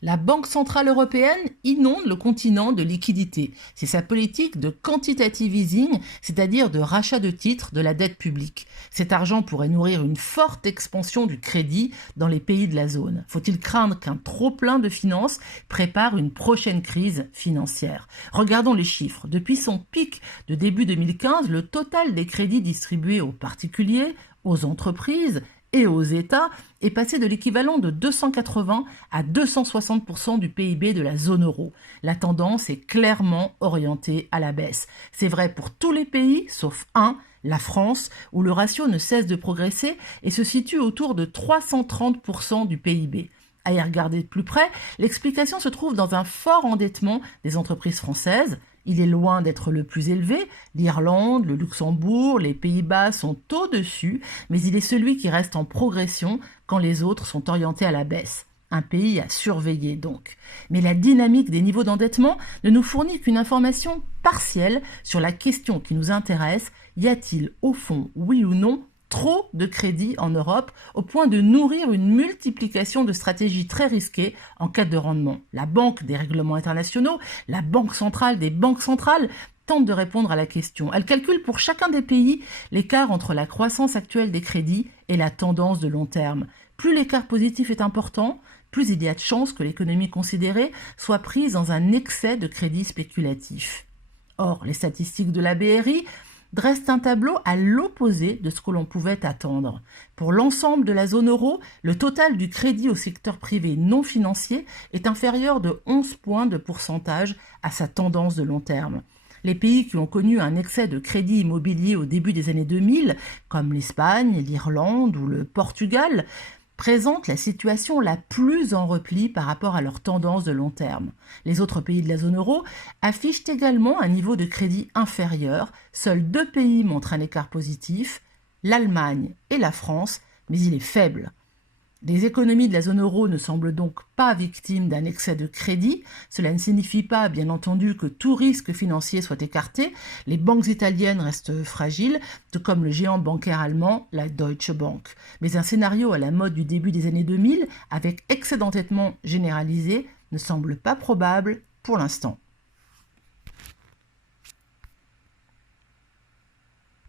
La Banque centrale européenne inonde le continent de liquidités. C'est sa politique de quantitative easing, c'est-à-dire de rachat de titres de la dette publique. Cet argent pourrait nourrir une forte expansion du crédit dans les pays de la zone. Faut-il craindre qu'un trop-plein de finances prépare une prochaine crise financière? Regardons les chiffres. Depuis son pic de début 2015, le total des crédits distribués aux particuliers, aux entreprises et aux États est passé de l'équivalent de 280 à 260% du PIB de la zone euro. La tendance est clairement orientée à la baisse. C'est vrai pour tous les pays, sauf un, la France, où le ratio ne cesse de progresser et se situe autour de 330% du PIB. À y regarder de plus près, l'explication se trouve dans un fort endettement des entreprises françaises. Il est loin d'être le plus élevé. L'Irlande, le Luxembourg, les Pays-Bas sont au-dessus, mais il est celui qui reste en progression quand les autres sont orientés à la baisse. Un pays à surveiller donc. Mais la dynamique des niveaux d'endettement ne nous fournit qu'une information partielle sur la question qui nous intéresse. Y a-t-il au fond, oui ou non, trop de crédit en Europe au point de nourrir une multiplication de stratégies très risquées en cas de rendement? La Banque des règlements internationaux, la Banque centrale des banques centrales tente de répondre à la question. Elle calcule pour chacun des pays l'écart entre la croissance actuelle des crédits et la tendance de long terme. Plus l'écart positif est important, plus il y a de chances que l'économie considérée soit prise dans un excès de crédit spéculatif. Or, les statistiques de la BRI dresse un tableau à l'opposé de ce que l'on pouvait attendre. Pour l'ensemble de la zone euro, le total du crédit au secteur privé non financier est inférieur de 11 points de pourcentage à sa tendance de long terme. Les pays qui ont connu un excès de crédit immobilier au début des années 2000, comme l'Espagne, l'Irlande ou le Portugal, présentent la situation la plus en repli par rapport à leur tendance de long terme. Les autres pays de la zone euro affichent également un niveau de crédit inférieur. Seuls 2 pays montrent un écart positif, l'Allemagne et la France, mais il est faible. Les économies de la zone euro ne semblent donc pas victimes d'un excès de crédit. Cela ne signifie pas, bien entendu, que tout risque financier soit écarté. Les banques italiennes restent fragiles, tout comme le géant bancaire allemand, la Deutsche Bank. Mais un scénario à la mode du début des années 2000, avec excès d'endettement généralisé, ne semble pas probable pour l'instant.